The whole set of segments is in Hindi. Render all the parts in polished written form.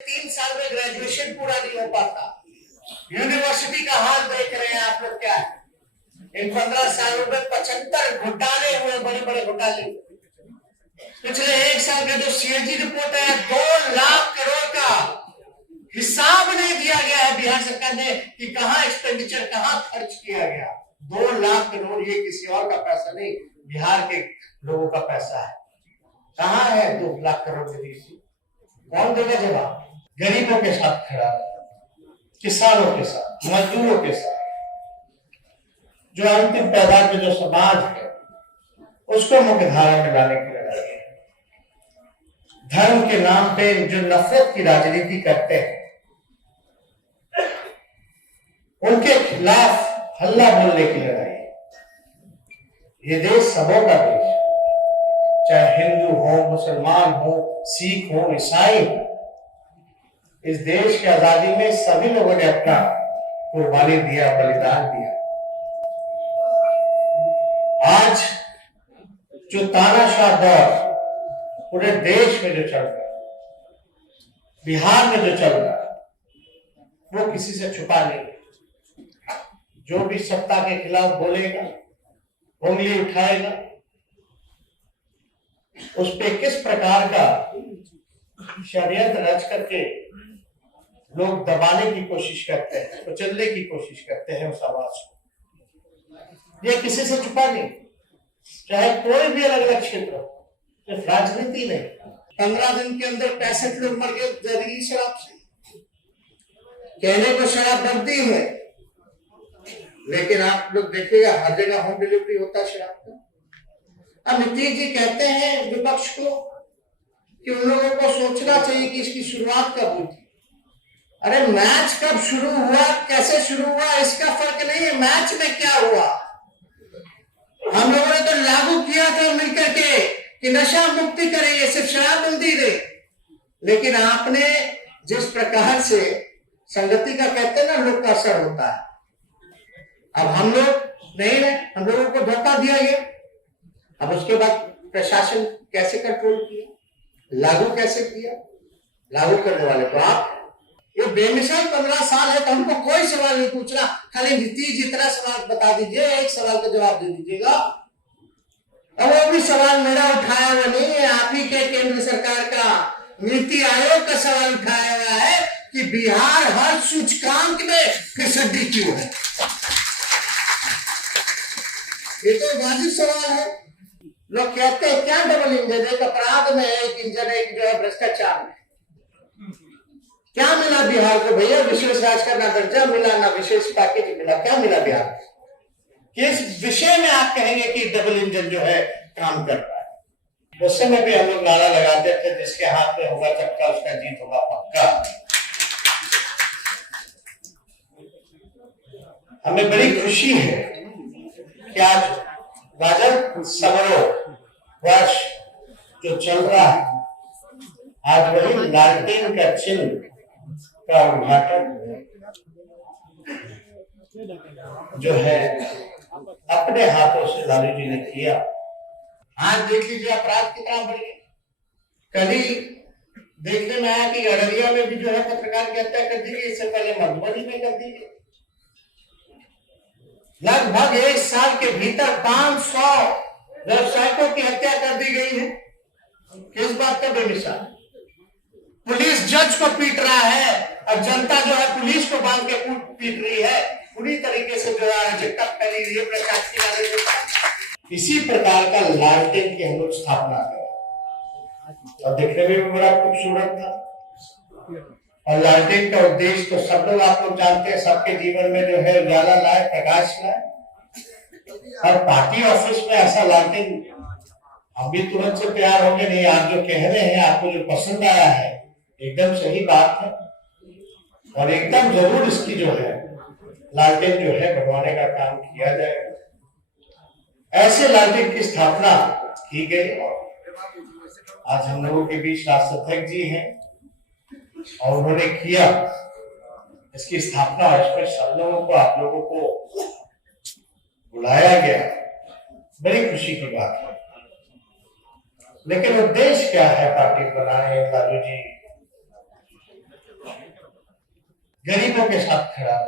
3 साल में ग्रेजुएशन पूरा नहीं हो पाता। यूनिवर्सिटी का हाल देख रहे हैं आप लोग क्या है। इन 15 सालों में 75 घोटाले हुए, बड़े बड़े घोटाले। पिछले 1 साल का जो सीएजी रिपोर्ट है, 2 लाख करोड़ का हिसाब नहीं दिया गया है बिहार सरकार ने कि कहां एक्सपेंडिचर, कहां खर्च किया गया। 2 लाख करोड़, ये किसी और का पैसा नहीं, बिहार के लोगों का पैसा है। कहां है 2 लाख करोड़ की? कौन देगा जवाब? गरीबों के साथ खड़ा है, किसानों के साथ, मजदूरों के साथ, जो अंतिम पैदावार में जो समाज है उसको मुख्यधारा में लाने की लड़ाई है। धर्म के नाम पे जो नफरत की राजनीति करते हैं उनके खिलाफ हल्ला बोलने की लड़ाई है। ये देश सबों का देश है, चाहे हिंदू हो, मुसलमान हो, सिख हो, ईसाई हो। इस देश की आजादी में सभी लोगों ने अपना कुर्बानी दिया, बलिदान दिया। आज जो तानाशाह दौर पूरे देश में जो चल रहा है, बिहार में जो चल रहा है, वो किसी से छुपा नहीं। जो भी सत्ता के खिलाफ बोलेगा, उंगली उठाएगा, उस पे किस प्रकार का षड्यंत्र रच करके लोग दबाने की कोशिश करते हैं, कुचलने की कोशिश करते हैं उस आवाज को। ये किसी से छुपा नहीं, चाहे कोई भी अलग अलग क्षेत्र हो, सिर्फ राजनीति नहीं। 15 दिन के अंदर 65 लोग मर गए जहरीली शराब से। कहने को शराबबंदी है, लेकिन आप लोग देखिएगा हर जगह होम डिलीवरी होता है शराब का। अब नीतीश जी कहते हैं विपक्ष को कि उन लोगों को सोचना चाहिए कि इसकी शुरुआत कब हुई थी। अरे मैच कब शुरू हुआ, कैसे शुरू हुआ, इसका फर्क नहीं है, मैच में क्या हुआ। हम लोगों ने तो लागू किया था मिलकर के कि नशा मुक्ति करेंगे, सिर्फ शराबबंदी दे। लेकिन आपने जिस प्रकार से संगति का कहते हैं ना, लोग का असर होता है। अब हम लोग नहीं रहे, हम लोगों को धोखा दिया गया। अब उसके बाद प्रशासन कैसे कंट्रोल किया, लागू कैसे किया? लागू करने वाले तो आप। ये बेमिसाल 15 साल है, तो हमको कोई सवाल नहीं पूछना, खाली नीतीश जितना सवाल बता दीजिए, एक सवाल का जवाब दे दीजिएगा। और वो भी सवाल मेरा उठाया हुआ नहीं है, आप ही के केंद्र सरकार का नीति आयोग का सवाल उठाया हुआ है कि बिहार हर सूचकांक में फिसड्डी क्यों है। ये तो वाजिब सवाल है। लोग कहते हैं क्या डबल इंजन, एक अपराध में एक इंजन, एक जो है भ्रष्टाचार में। क्या मिला बिहार को भैया? विशेष राज्य का ना दर्जा मिला, ना विशेष पैकेज मिला, क्या मिला बिहार को? किस विषय में आप कहेंगे कि डबल इंजन जो है काम कर रहा है? उस समय भी हम लोग नारा लगाते थे, जिसके हाथ में होगा चक्का उसका जीत होगा पक्का। हमें बड़ी खुशी है कि आज राजन समारोह वर्ष जो चल रहा है, आज वही लालटेन का चिन्ह का उद्घाटन जो है अपने हाथों से लालू जी ने किया। आज देख लीजिए अपराध कितना बढ़ गया। कल ही देखने में आया कि अररिया में भी जो है पत्रकार की हत्या कर दी गई, इससे पहले मधुबनी में कर दी गई। लगभग 1 साल के भीतर 500 व्यवसायिकों की हत्या कर दी गई है। किस बात का बेमिसाल? पुलिस जज को पीट रहा है और जनता जो है पुलिस को बांध के पीट रही है। पूरी तरीके से जो है अराजकता फैली हुई है प्रशासनिक। इसी प्रकार का लालटेन की हम लोग स्थापना करें और देखने में भी बड़ा खूबसूरत था। और लालटेन का उद्देश्य तो सब लोग आप लोग जानते हैं, सबके जीवन में जो है उजाला लाए, प्रकाश लाए। और पार्टी ऑफिस में ऐसा लालटेन हम भी तुरंत से तैयार होंगे नहीं। आप जो कह रहे हैं, आपको जो पसंद आया है, एकदम सही बात है और एकदम जरूर इसकी जो है लालटेन जो है बढ़वाने का काम किया जाएगा। ऐसे लालटेन की स्थापना की गई और आज हम लोगों के बीच राष्ट्राध्यक्ष जी हैं और उन्होंने किया इसकी स्थापना। और इसमें सब लोगों को, आप लोगों को बुलाया गया, बड़ी खुशी की बात है। लेकिन उद्देश्य क्या है पार्टी बनाए? लालू जी गरीबों के साथ खड़ा है,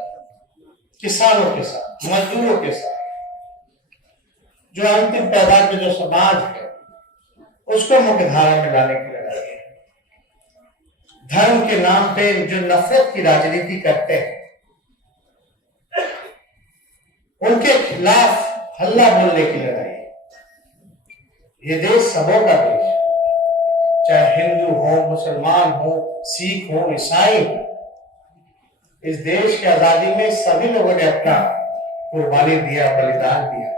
किसानों के साथ, मजदूरों के साथ, जो अंतिम पैदाश में जो समाज है उसको मुख्यधारा में लाने की लड़ाई है। धर्म के नाम पे जो नफरत की राजनीति करते हैं उनके खिलाफ हल्ला बोलने की लड़ाई है। ये देश सबों का देश है, चाहे हिंदू हो, मुसलमान हो, सिख हो, ईसाई हो। इस देश की आजादी में सभी लोगों ने अपना कुर्बानी दिया, बलिदान दिया।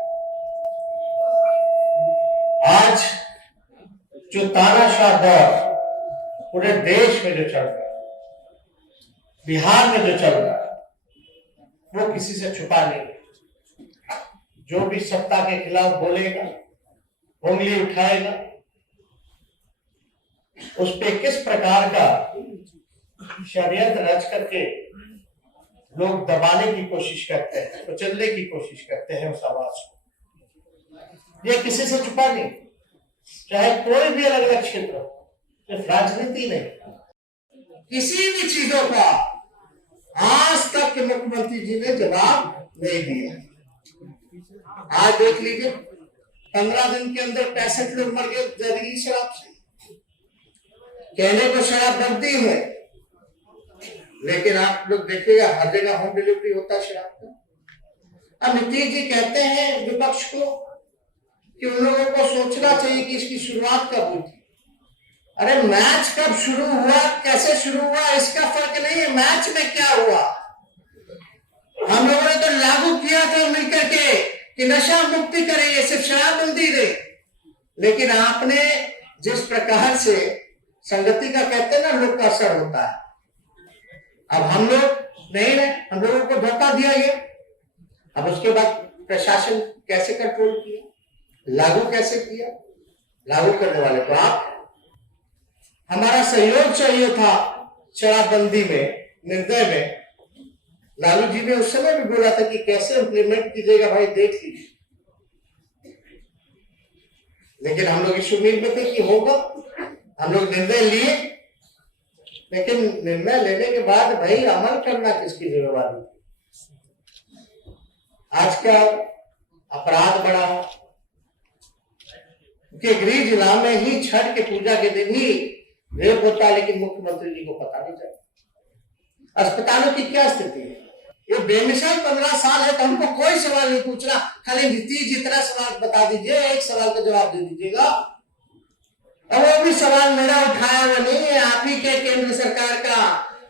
आज जो तानाशाह दौर पूरे देश में जो चल रहा है, बिहार में जो चल रहा है, वो किसी से छुपा नहीं। जो भी सत्ता के खिलाफ बोलेगा, उंगली उठाएगा, उस पे किस प्रकार का षड्यंत्र रच करके लोग दबाने की कोशिश करते हैं, कुचलने की कोशिश करते हैं उस आवाज को। ये किसी से छुपा नहीं, चाहे कोई भी अलग अलग क्षेत्र हो, सिर्फ राजनीति नहीं, किसी भी चीजों का आज तक के मुख्यमंत्री जी ने जवाब नहीं दिया। आज देख लीजिए, 15 दिन के अंदर 65 लोग मर गए जहरीली शराब से। कहने को शराबबंदी है, लेकिन आप लोग देखिएगा हर जगह होम डिलीवरी होता है शराब का। अब नीतीश जी कहते हैं विपक्ष को कि उन लोगों को सोचना चाहिए कि इसकी शुरुआत कब हुई थी। अरे मैच कब शुरू हुआ, कैसे शुरू हुआ, इसका फर्क नहीं है, मैच में क्या हुआ। हम लोगों ने तो लागू किया था मिलकर के कि नशा मुक्ति करेंगे, सिर्फ शराबबंदी दे। लेकिन आपने जिस प्रकार से संगति का कहते हैं ना, लोग का असर होता है। अब हम लोग नहीं रहे, हम लोगों को धोखा दिया ये। अब उसके बाद प्रशासन कैसे कंट्रोल किया, लागू कैसे किया, लागू करने वाले तो आप। हमारा सहयोग चाहिए था शराबबंदी में, निर्णय में। लालू जी ने उस समय भी बोला था कि कैसे इंप्लीमेंट कीजिएगा भाई, देख लीजिए। लेकिन हम लोग इस उम्मीद में थे कि होगा। हम लोग निर्णय लिए, लेकिन निर्णय लेने के बाद भाई अमल करना किसकी जिम्मेवारी। आजकल अपराध बढ़ा, कि गृह जिला में ही छठ के पूजा के दिन ही रेप होता है, लेकिन मुख्यमंत्री जी को पता नहीं चलता। अस्पतालों की क्या स्थिति है। ये बेमिसाल 15 साल है तो हमको कोई सवाल नहीं पूछना, खाली नीतीश जितना सवाल बता दीजिए, एक सवाल का जवाब दे दीजिएगा। और वो भी सवाल मेरा उठाया हुआ नहीं है, आप ही के केंद्र सरकार का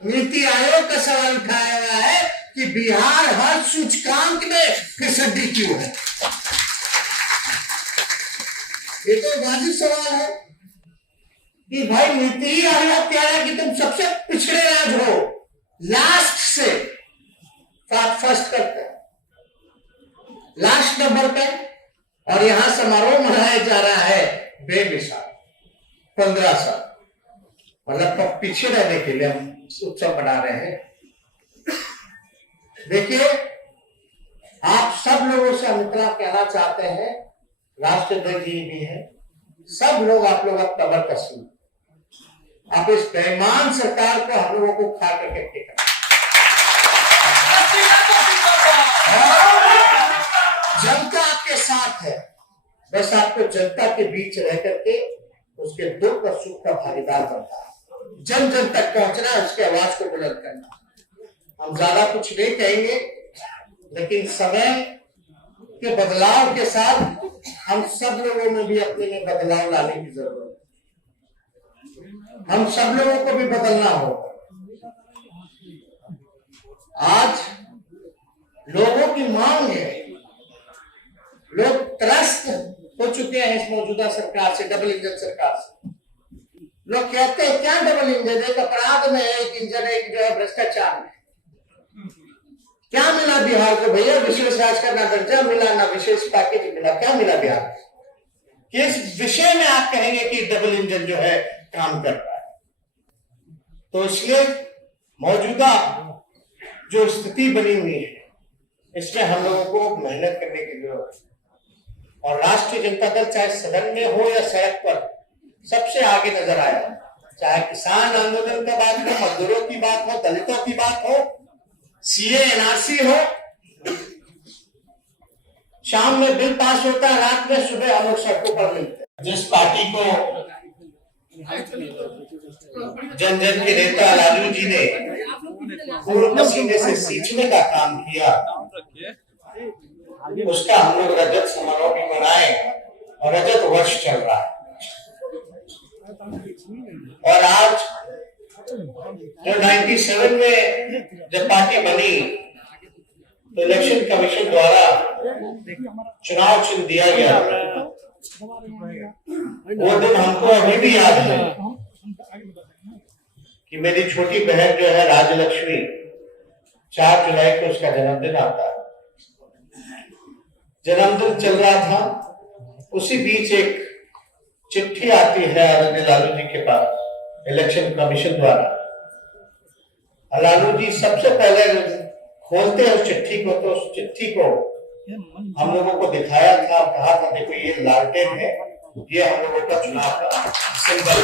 नीति आयोग का सवाल उठाया हुआ है कि बिहार हर सूचकांक में फिसड्डी क्यों है। ये तो वाजिब सवाल है कि भाई नीति आयोग कह रहा है कि तुम सबसे पिछड़े राज्य हो, लास्ट से फर्स्ट करते हैं, लास्ट नंबर पे। और यहां समारोह मनाया जा रहा है बेमिसाल 15 साल, मतलब पीछे रहने के लिए हम उत्सव मना रहे हैं। देखिए, आप सब लोगों से हम इतना कहना चाहते हैं, राष्ट्रध्वज जी भी है, सब लोग आप लोग अब कमर कसिए। आप इस बेईमान सरकार को हम लोगों को खा करके फेंकना। जनता आपके साथ है, बस आपको जनता के बीच रह करके उसके दुख और सुख का भागीदार बनता है। जन जन तक पहुंचना, उसके आवाज को बुलंद करना। हम ज्यादा कुछ नहीं कहेंगे, लेकिन समय के बदलाव के साथ हम सब लोगों में भी अपने में बदलाव लाने की जरूरत है। हम सब लोगों को भी बदलना होगा। आज लोगों की मांग है, लोग त्रस्त हो चुके हैं इस मौजूदा सरकार से, डबल इंजन सरकार से। लोग कहते हैं क्या डबल इंजन, एक अपराध में है, एक इंजन, एक जो है भ्रष्टाचार में। क्या मिला बिहार को भैया? विशेष राज का ना दर्जा मिला, ना विशेष पैकेज मिला, क्या मिला बिहार को? किस विषय में आप कहेंगे कि डबल इंजन जो है काम कर रहा है? तो इसलिए मौजूदा जो स्थिति बनी हुई है, इसमें हम लोगों को मेहनत करने की जरूरत है। और राष्ट्रीय जनता दल चाहे सदन में हो या सड़क पर, सबसे आगे नजर आया। चाहे किसान आंदोलन का बात हो, मजदूरों की बात हो, दलितों की बात हो, सीए एनआरसी हो, शाम में बिल पास होता है, रात में सुबह हम लोग सड़कों पर मिलते हैं। जिस पार्टी को जन जन के नेता लालू जी ने पूर्ण पसीने से सींचने का काम किया, उसका हम लोग रजत समारोह भी मनाए और रजत वर्ष चल रहा है। और आज जो 97 में जब पार्टी बनी तो इलेक्शन कमीशन द्वारा चुनाव चिन्ह दिया गया। वो दिन हमको अभी भी याद है कि मेरी छोटी बहन जो है राजलक्ष्मी, 4 जुलाई को उसका जन्मदिन आता है। जन्मदिन चल रहा था, उसी बीच एक चिट्ठी आती है आदरणीय लालू जी के पास इलेक्शन कमीशन द्वारा। लालू जी सबसे पहले खोलते हैं उस चिट्ठी को, तो उस चिट्ठी को हम लोगों को दिखाया था, कहा था देखो ये लालटेन है, ये हम लोगों का चुनाव का सिंबल।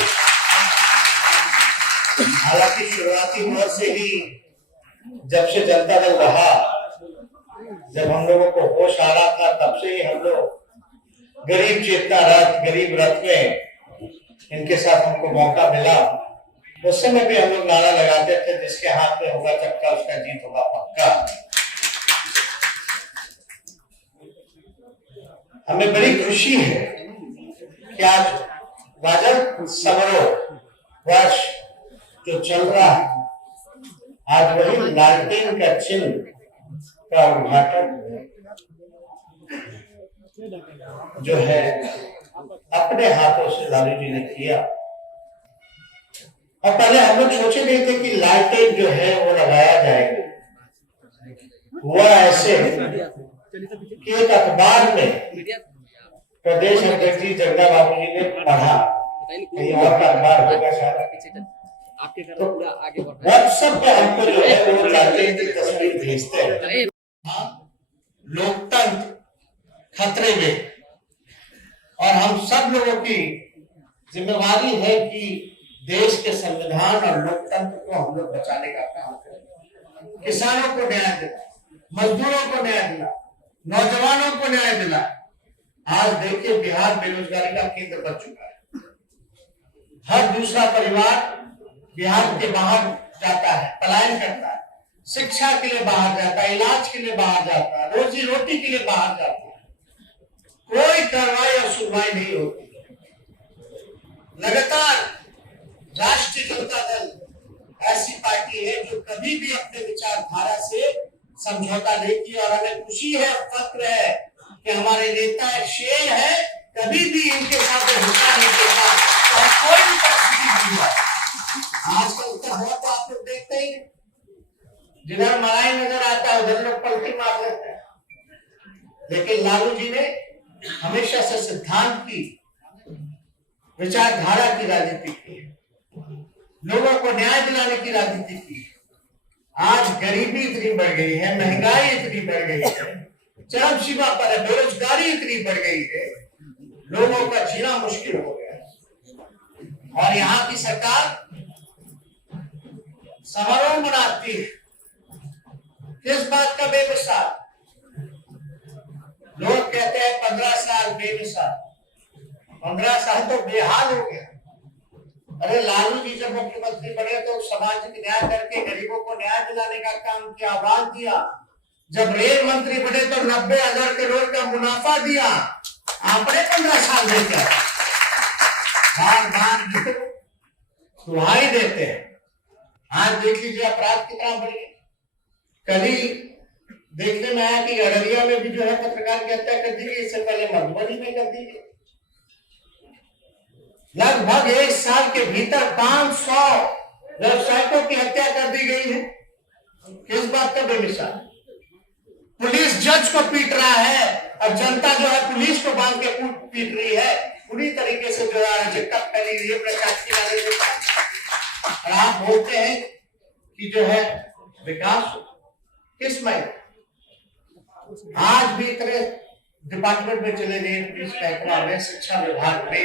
हालांकि शुरुआती दौर से ही जब से जनता दल रहा, जब हम लोगों को होश आ रहा था, तब से ही हम लोग गरीब चेतना रथ, गरीब रथ में इनके साथ हमको मौका मिला। उस समय भी हम लोग नारा लगाते थे, जिसके हाथ में होगा चक्का उसका जीत होगा पक्का। हमें बड़ी खुशी है कि आज रजत समारोह वर्ष जो चल रहा है, आज वही लालटेन का चिन्ह का उद्घाटन जो है अपने हाथों से लालू जी ने किया। और पहले हम लोग सोचे नहीं थे कि लालटेन जो है वो लगाया जाएगा। हुआ ऐसे कि एक अखबार में प्रदेश अध्यक्ष जी जगदा बाबू जी ने पढ़ा, कहीं और का अखबार होगा शायद, तो व्हाट्सएप पे हमको जो है वो लालटेन की तस्वीर भेजते हैं। लोकतंत्र खतरे में, और हम सब लोगों की जिम्मेवारी है कि देश के संविधान और लोकतंत्र को हम लोग बचाने का काम करें। किसानों को न्याय देना, मजदूरों को न्याय दिला, नौजवानों को न्याय दिला। आज देखिए बिहार बेरोजगारी का केंद्र बन चुका है। हर दूसरा परिवार बिहार के बाहर जाता है, पलायन करता है, शिक्षा के लिए बाहर जाता है, इलाज के लिए बाहर जाता है, रोजी रोटी के लिए बाहर जाता है। कोई कार्रवाई और सुनवाई नहीं होती। लगातार राष्ट्रीय जनता दल ऐसी पार्टी है जो कभी भी अपने विचारधारा से समझौता नहीं किया, और हमें खुशी है, फक्र है कि हमारे नेता एक शेर है, कभी भी इनके साथ धोखा नहीं देगा, चाहे कोई भी परिस्थिति हुआ। आजकल उत्तर बहुत तो आप लोग देखते ही, जिधर मलाई नजर आता है उधर लोग पलटी मार लेते हैं। लेकिन लालू जी ने हमेशा से सिद्धांत की, विचारधारा की राजनीति की, लोगों को न्याय दिलाने की राजनीति की। आज गरीबी इतनी बढ़ गई है, महंगाई इतनी बढ़ गई है, चरम सीमा पर है, बेरोजगारी इतनी बढ़ गई है, लोगों का जीना मुश्किल हो गया है। और यहाँ की सरकार समारोह मनाती है, किस बात का बेमिसाल? लोग कहते हैं 15 साल बेमिसाल, 15 साल तो बेहाल हो गया। अरे लालू जी जब मुख्यमंत्री बने तो सामाजिक न्याय करके गरीबों को न्याय दिलाने का काम किया, आह्वान किया। जब रेल मंत्री बने तो 90,000 करोड़ का मुनाफा दिया। आपने 15 साल देकर बार बार दुहाई देते हैं। आज देख लीजिए अपराध कितना बढ़ गया। कल ही देखने में आया कि अररिया में भी जो है पत्रकार की हत्या कर दी गई, इससे पहले मधुबनी में कर दी गई। लगभग 1 साल के भीतर 500 व्यवसायियों की हत्या कर दी गई है। किस बात का बेमिसाल? पुलिस जज को पीट रहा है और जनता जो है पुलिस को बांध के पीट रही है। पूरी तरीके से जो है अराजकता फैली हुई है, प्रशासनिक। और आप बोलते हैं कि जो है विकास किस में? आज भी इतने डिपार्टमेंट में चले गए, पुलिस महकमा में, शिक्षा विभाग में,